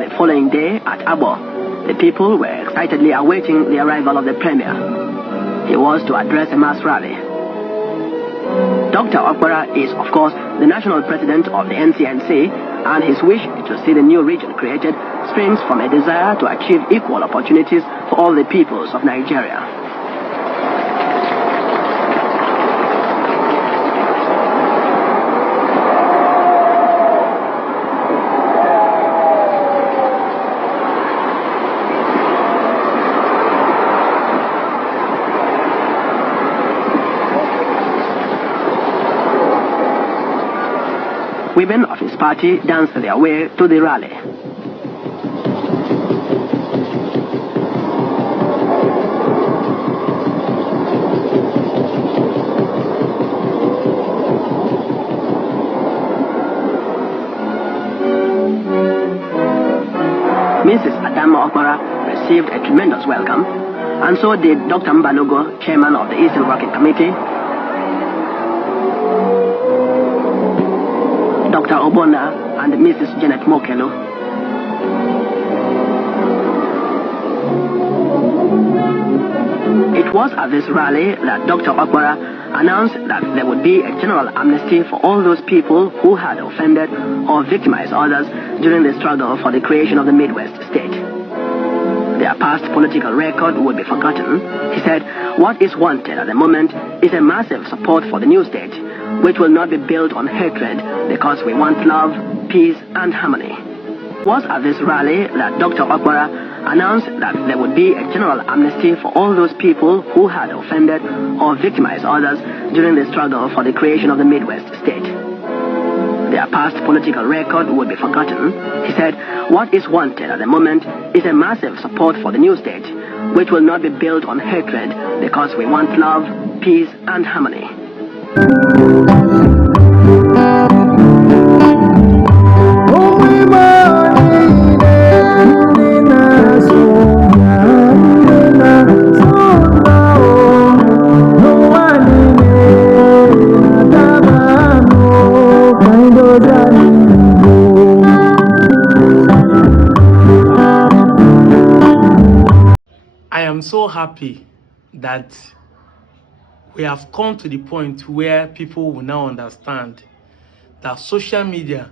the following day at Abo, the people were excitedly awaiting the arrival of the Premier. He was to address a mass rally. Dr. Okpara is, of course, the national president of the NCNC, and his wish to see the new region created springs from a desire to achieve equal opportunities for all the peoples of Nigeria. Women of his party danced their way to the rally. Mrs. Adama Okpara received a tremendous welcome, and so did Dr. Mbalogo, chairman of the Eastern Working Committee, Dr. Obona and Mrs. Janet Mokelo. It was at this rally that Dr. Okpara announced that there would be a general amnesty for all those people who had offended or victimized others during the struggle for the creation of the Midwest state. Their past political record would be forgotten. He said, what is wanted at the moment is a massive support for the new state, which will not be built on hatred because we want love, peace, and harmony. It was at this rally that Dr. Okpara announced that there would be a general amnesty for all those people who had offended or victimized others during the struggle for the creation of the Midwest state. Their past political record would be forgotten. He said, what is wanted at the moment is a massive support for the new state, which will not be built on hatred because we want love, peace, and harmony. I am so happy that we have come to the point where people will now understand that social media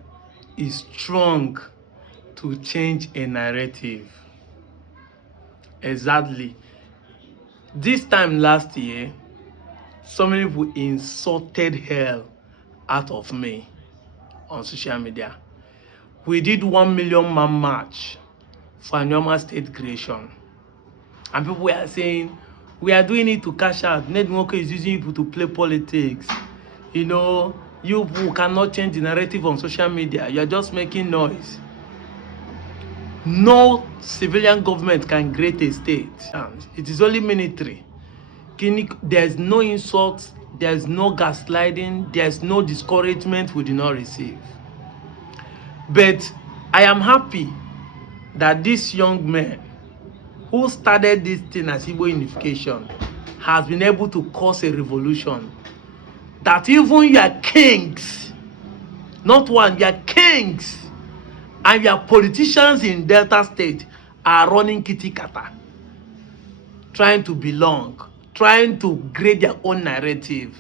is strong to change a narrative. Exactly. This time last year, so many people insulted hell out of me on social media. We did 1 million man march for Anioma state creation. And people were saying, we are doing it to cash out. Network is using people to play politics. You know, you people cannot change the narrative on social media. You are just making noise. No civilian government can create a state. It is only military. There's no insult, there's no gaslighting, there's no discouragement we do not receive. But I am happy that this young man who started this thing as Igbo unification has been able to cause a revolution. That even your kings, not one, your kings and your politicians in Delta State are running kitty kata, trying to belong, trying to create their own narrative.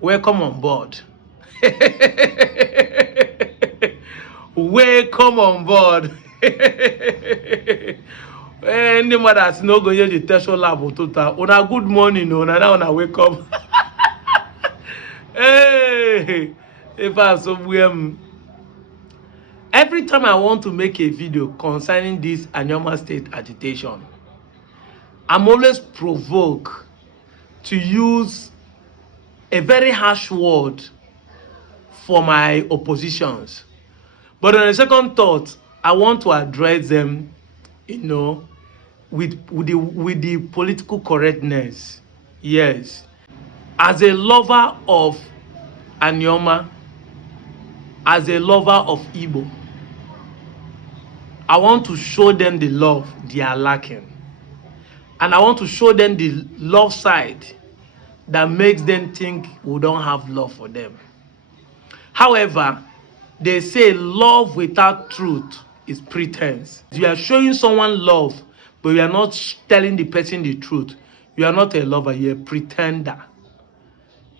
Welcome on board. Welcome on board. Any mothers no go use the Tesla lab total. Una good morning, una now una wake up. Hey, if I so every time I want to make a video concerning this Anioma state agitation, I'm always provoked to use a very harsh word for my oppositions. But on a second thought, I want to address them, you know, with the political correctness. Yes. As a lover of Anioma, as a lover of Igbo, I want to show them the love they are lacking. And I want to show them the love side that makes them think we don't have love for them. However, they say love without truth is pretense. You are showing someone love, but you are not telling the person the truth. You are not a lover, you're a pretender.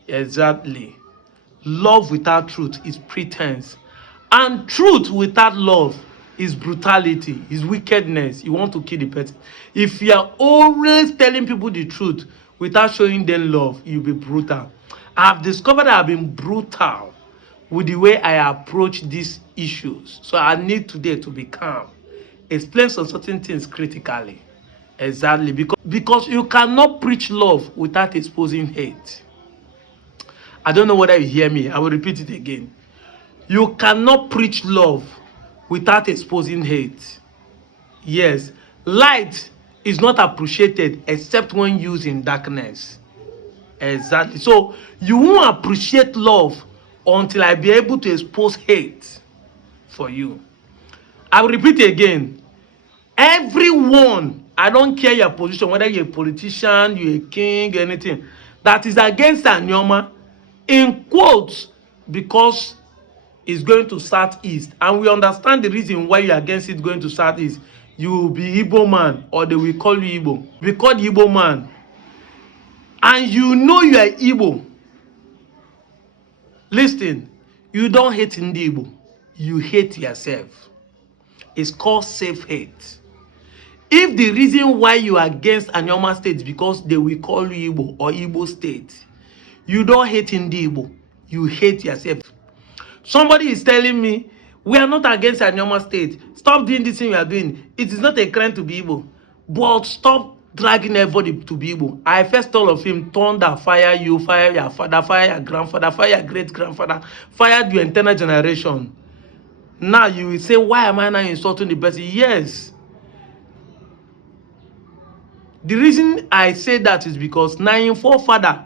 Exactly. Love without truth is pretense. And truth without love is brutality, is wickedness. You want to kill the person. If you are always telling people the truth without showing them love, you'll be brutal. I have discovered that I've been brutal with the way I approach these issues. So I need today to be calm. Explain some certain things critically. Exactly. Because you cannot preach love without exposing hate. I don't know whether you hear me. I will repeat it again. You cannot preach love without exposing hate. Yes, light is not appreciated except when used in darkness. Exactly. So you won't appreciate love until I be able to expose hate for you. I will repeat again. Everyone, I don't care your position, whether you're a politician, you're a king, anything, that is against Anioma, in quotes, because it's going to Southeast. And we understand the reason why you're against it going to Southeast. You will be Igbo man, or they will call you Igbo. Be called Igbo man. And you know you are Igbo. Listen, you don't hate Ndi Igbo. You hate yourself. It's called self-hate. If the reason why you are against Anioma State is because they will call you Igbo or Igbo State, you don't hate Ndi Igbo. You hate yourself. Somebody is telling me, we are not against Anioma State. Stop doing this thing you are doing. It is not a crime to be Igbo. But stop dragging everybody to be Igbo. I first told of him, thunder, fire you, fire your father, fire your grandfather, fire your great-grandfather, fire your entire generation. Now you will say, why am I now insulting the person? Yes. The reason I say that is because Naim forefather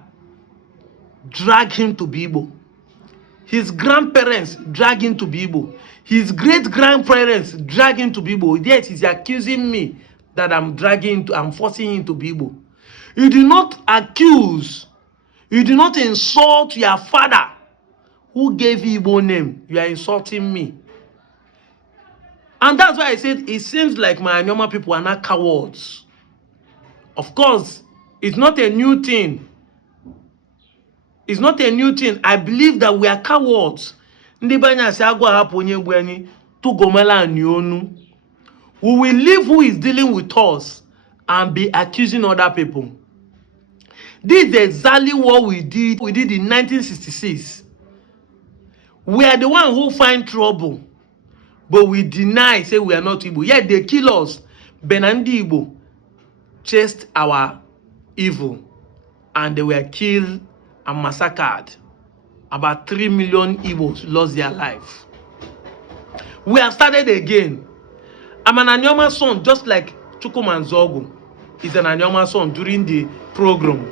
dragged him to be Igbo. His grandparents drag him to be Igbo. His great-grandparents drag him to be Igbo. Yet he's accusing me that I'm forcing him to be Igbo. You do not accuse, you do not insult your father who gave you Igbo name. You are insulting me. And that's why I said it seems like my Anioma people are not cowards. Of course, it's not a new thing. It's not a new thing. I believe that we are cowards. We will leave who is dealing with us and be accusing other people. This is exactly what we did. We did in 1966. We are the one who find trouble, but we deny, say we are not Igbo. Yet they kill us. Benandi Igbo chased our evil, and they were killed and massacred. About 3 million Igbos lost their life. We have started again. I'm an Anioma son, just like Chukwuma Zogo is an Anioma son during the program.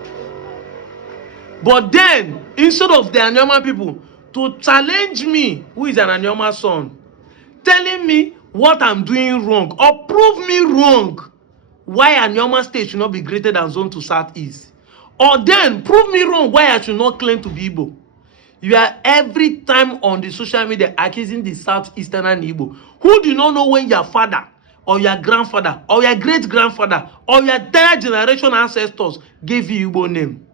But then, instead of the Anioma people to challenge me, who is an Anioma son, telling me what I'm doing wrong, or prove me wrong, why Anioma State should not be greater than Zone to Southeast, or then prove me wrong why I should not claim to be Igbo. You are every time on the social media accusing the Southeastern and Igbo, who do not know when your father or your grandfather or your great-grandfather or your third generation ancestors gave you Igbo name.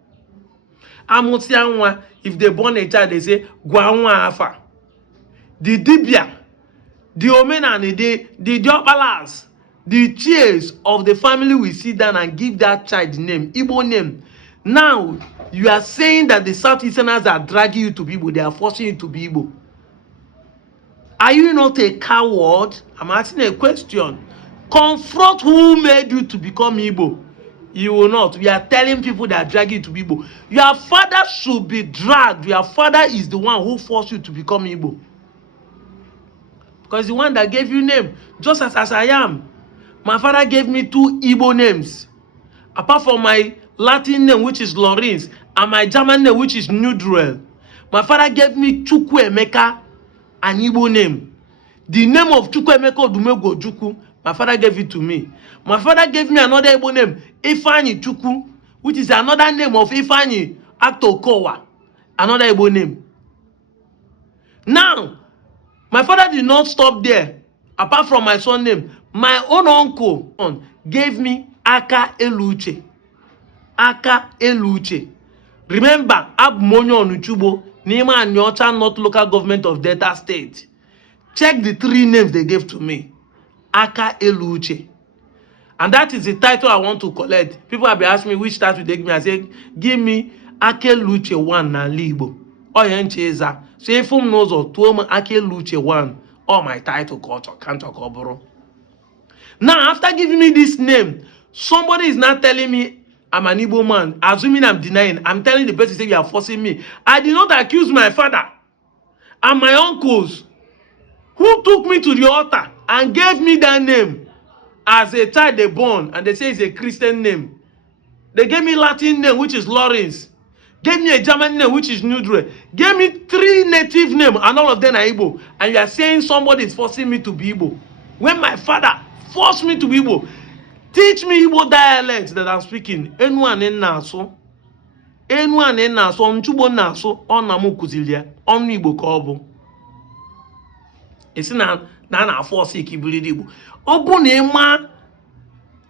Amotianwa, if they born a child, they say, Gwanwa Afa. The Dibia, the Omenani, the Diobalas, the cheers of the family will sit down and give that child name, Igbo name. Now, you are saying that the Southeasterners are dragging you to be Igbo, they are forcing you to be Igbo. Are you not a coward? I'm asking a question. Confront who made you to become Igbo. You will not. We are telling people that are dragging you to be Igbo. Your father should be dragged. Your father is the one who forced you to become Igbo. Because the one that gave you name, just as I am. My father gave me 2 Igbo names. Apart from my Latin name, which is Lorenz, and my German name, which is Nudrel. My father gave me Chukwuemeka, an Igbo name. The name of Chukwuemeka Odumego Juku, my father gave it to me. My father gave me another Igbo name, Ifeanyi Chukwu, which is another name of Ifeanyi Aktokowa, another Igbo name. Now, my father did not stop there. apart from my son name, my own uncle gave me Aka Eluche. Aka Eluche. Remember, Abmonyo Onuchubo, Nima Anyocha, not local government of Delta State. Check the 3 names they gave to me. Aka Eluche. And that is the title I want to collect. People have been asking me which title they give me. I say, give me Ake Luche 1 na Libo. Or Yencheza. So if you knows or to me Ake Luche 1, or my title culture can't talk about. Now, after giving me this name, somebody is not telling me I'm an Igbo man, assuming I'm denying. I'm telling the person, say you are forcing me. I did not accuse my father and my uncles who took me to the altar and gave me that name as a child they born, and they say it's a Christian name. They gave me Latin name, which is Lawrence. Gave me a German name, which is Nudre. Gave me 3 native names, and all of them are Igbo. And you are saying somebody is forcing me to be Igbo. When my father forced me to be Igbo, teach me Igbo dialects that I'm speaking. Anyone in Naso, Nchubo Naso, on Namu Kuzilia, on Igbo Kobo. It's not na force Igbo. Obu Nema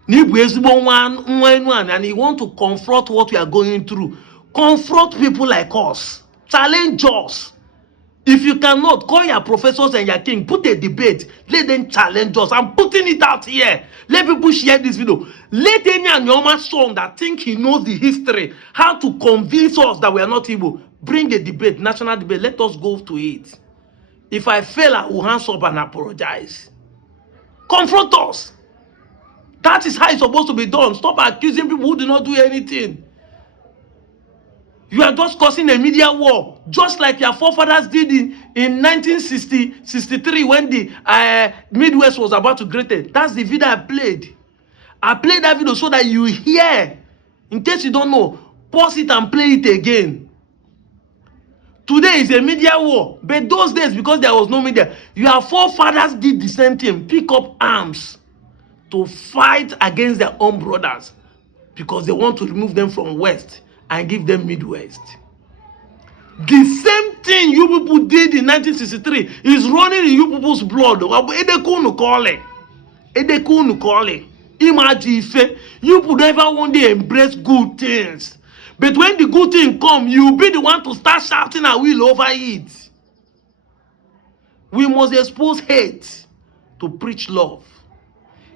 Nibu Ezbo one, and you want to confront what we are going through. Confront people like us. Challenge us. If you cannot, call your professors and your king. Put a debate. Let them challenge us. I'm putting it out here. Let people share this video. Let any Anioma son that think he knows the history, how to convince us that we are not Igbo, bring a debate, national debate. Let us go to it. If I fail, I will hands up and apologize. Confront us. That is how it's supposed to be done. Stop accusing people who do not do anything. You are just causing a media war, just like your forefathers did in 1963 when the Midwest was about to create it. That's the video I played. I played that video so that you hear. In case you don't know, pause it and play it again. Today is a media war, but those days, because there was no media, your forefathers did the same thing. Pick up arms to fight against their own brothers because they want to remove them from West and give them Midwest. The same thing you people did in 1963 is running in you people's blood. Imagine if you people never want to embrace good things. But when the good thing come, you'll be the one to start shouting and will over it. We must expose hate to preach love.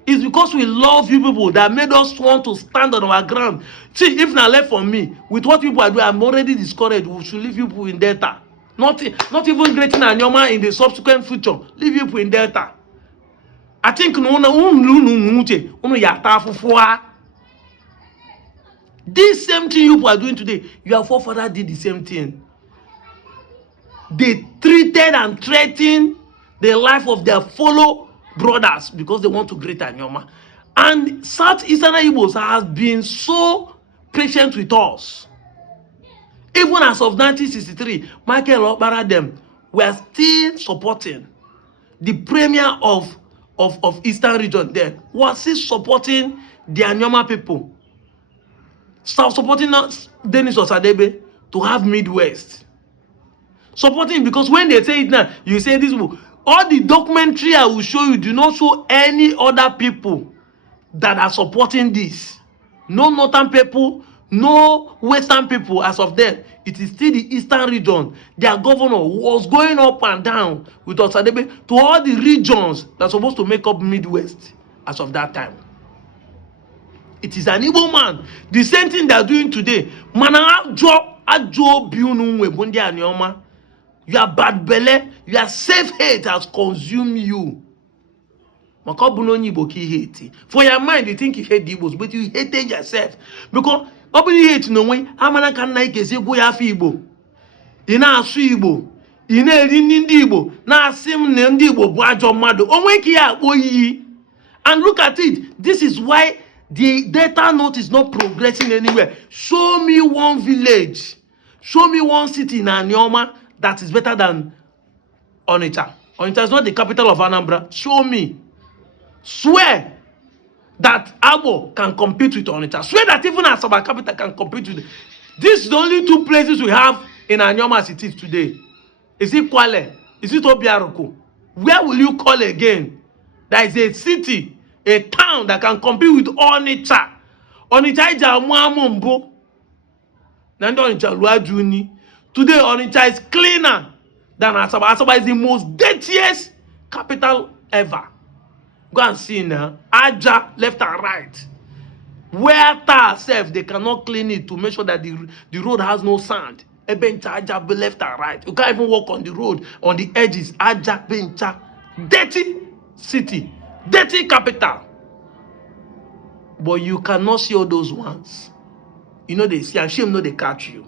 It's because we love you people that made us want to stand on our ground. See, if not left for me, with what people are doing, I'm already discouraged. We should leave people in Delta. Not even greater than Anioma in the subsequent future. Leave people in Delta. I think this same thing you people are doing today, your forefather did the same thing. They treated and threatened the life of their fellow brothers because they want to great Anioma. And Southeastern Igbos have been so patient with us. Even as of 1963, Michael Okpara them were still supporting the premier of Eastern region then, was still supporting the Anioma people. Start supporting Dennis Osadebe to have Midwest. Supporting because when they say it now, you say this book. All the documentary I will show you do not show any other people that are supporting this. No Northern people, no Western people as of then. It is still the Eastern region. Their governor was going up and down with Osadebe to all the regions that are supposed to make up Midwest as of that time. It is an Igbo man. The same thing they are doing today. Your bad belly, your self-hate has consumed you. For your mind, you think you hate the Igbos, but you hated yourself. Because you hate no way, Amana can like a go Igbo. In our Igbo, in a Igbo, now sim Nendibo, Bajo Mado, and look at it. This is why the data note is not progressing anywhere. Show me one village, show me one city in Anioma that is better than Onitsha. Onitsha is not the capital of Anambra. Show me. Swear that Abo can compete with Onitsha. Swear that even Asaba capital can compete with it. These are the only 2 places we have in Anioma as it is today. Is it Kwale? Is it Obiaruku? Where will you call again? There is a city, a town that can compete with Onitsha. Onitsha is Amwamombo. Nando Onitsha Luajuni. Today, Onitsha is cleaner than Asaba. Asaba is the most dirtiest capital ever. Go and see now. Aja, left and right. Where tar self, they cannot clean it to make sure that the road has no sand. Ebencha, Aja, be left and right. You can't even walk on the road, on the edges. Aja, Bencha. Dirty city. Dirty capital. But you cannot see all those ones. You know they see, and shame know they catch you.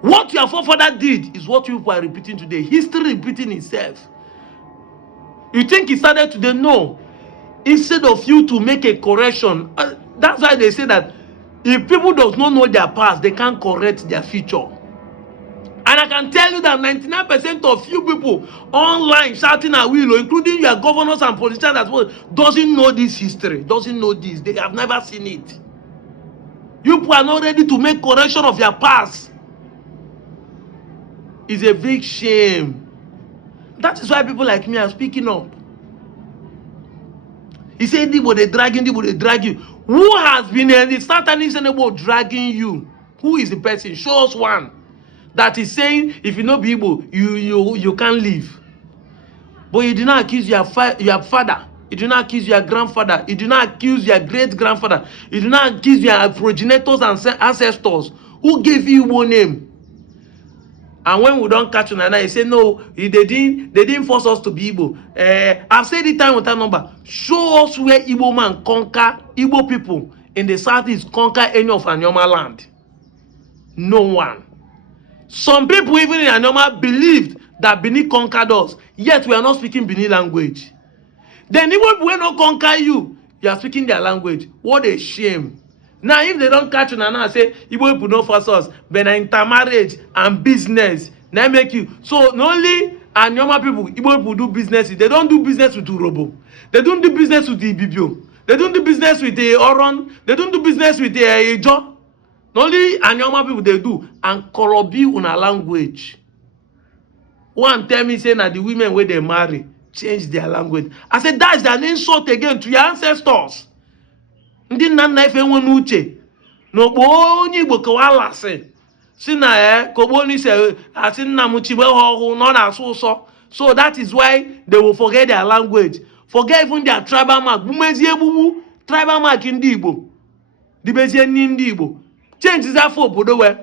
What your forefather did is what you people are repeating today. History repeating itself. You think it started today? No. Instead of you to make a correction, that's why they say that if people does not know their past, they can't correct their future. And I can tell you that 99% of you people online shouting at will, including your governors and politicians as well, doesn't know this history, doesn't know this. They have never seen it. You people are not ready to make correction of your past. It's a big shame. That is why people like me are speaking up. He said, they drag you. Who has been in the Satanism about dragging you? Who is the person? Show us one that is saying, if you know people, you can't leave. But you do not accuse your father. You do not accuse your grandfather. You do not accuse your great-grandfather. You do not accuse your progenitors and ancestors. Who gave you one name? And when we don't catch you, they say, no, they didn't force us to be Igbo. I've said it time with that number. Show us where Igbo man conquer, Igbo people in the southeast conquer any of Anioma land. No one. Some people even in Anioma believed that Benin conquered us, yet we are not speaking Benin language. Then Igbo people will not conquer you, you are speaking their language. What a shame. Now, if they don't catch you now, say, Igbo people don't force us, but intermarriage and business, now make you. So, not only Anioma people, Igbo people do business, they don't do business with Urobo. They don't do business with the Ibibio. They don't do business with the Oron. They don't do business with the Ejo. Not only Anioma people, they do. And Korobi una language. One tell me, saying that the women where they marry, change their language. I said, that's an insult again to your ancestors. Ndị nna nna ife nwe n'uche n'ogbo onye Igbo kewala si na kogbo ni se asi nna m chibe ho no na asụ ụsọ. So that is why they will forget their language, forget even their tribal mark. Bumezie ebubu tribal mark ndị Igbo dibezie ndị Igbo change that for obodo we.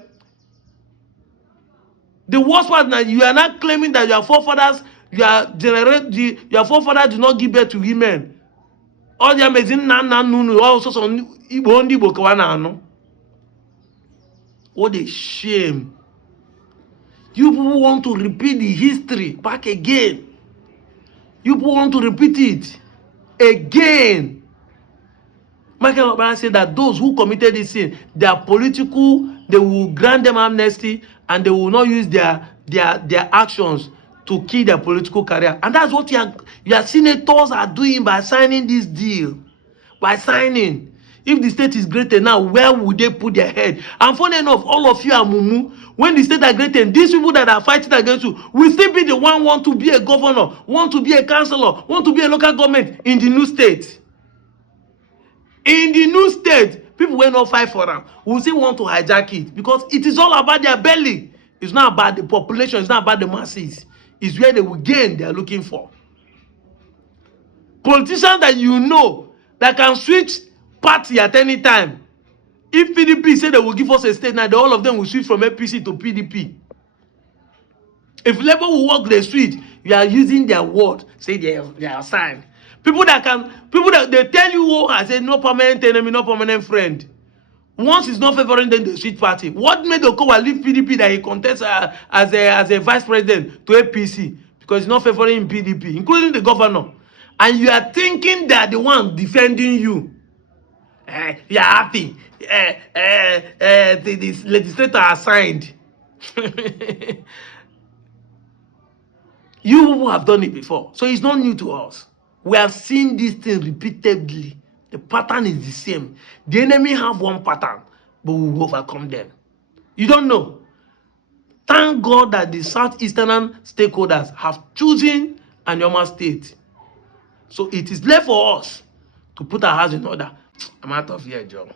The worst part that you are not claiming that your forefathers your forefathers did not give birth to women. All the amazing nunu also some Igbo kawana no. What a shame. You people want to repeat the history back again. You people want to repeat it again. Michael Obama said that those who committed this sin, they are political, they will grant them amnesty, and they will not use their actions to kill their political career. And that's what your senators are doing by signing this deal. By signing. If the state is greater now, where would they put their head? And funny enough, all of you are mumu. When the state are greater, these people that are fighting against you will still be the one want to be a governor, want to be a councillor, want to be a local government in the new state. In the new state, people will not fight for them. Will still want to hijack it because it is all about their belly. It's not about the population. It's not about the masses. Is where they will gain they are looking for. Politicians that you know that can switch party at any time. If PDP say they will give us a state now, all of them will switch from APC to PDP. If Labour will walk the street, you are using their word, say they are signed. People that they tell you, oh, I say no permanent enemy, no permanent friend. Once it's not favoring them, the switch party. What made Okowa leave PDP that he contests as a vice president to APC? Because he's not favoring PDP, including the governor. And you are thinking that the one defending you. You are happy. The legislator assigned. You have done it before. So it's not new to us. We have seen this thing repeatedly. The pattern is the same. The enemy have one pattern, but we will overcome them. You don't know. Thank God that the Southeastern stakeholders have chosen Anioma State. So it is left for us to put our house in order. I'm out of here, Joe.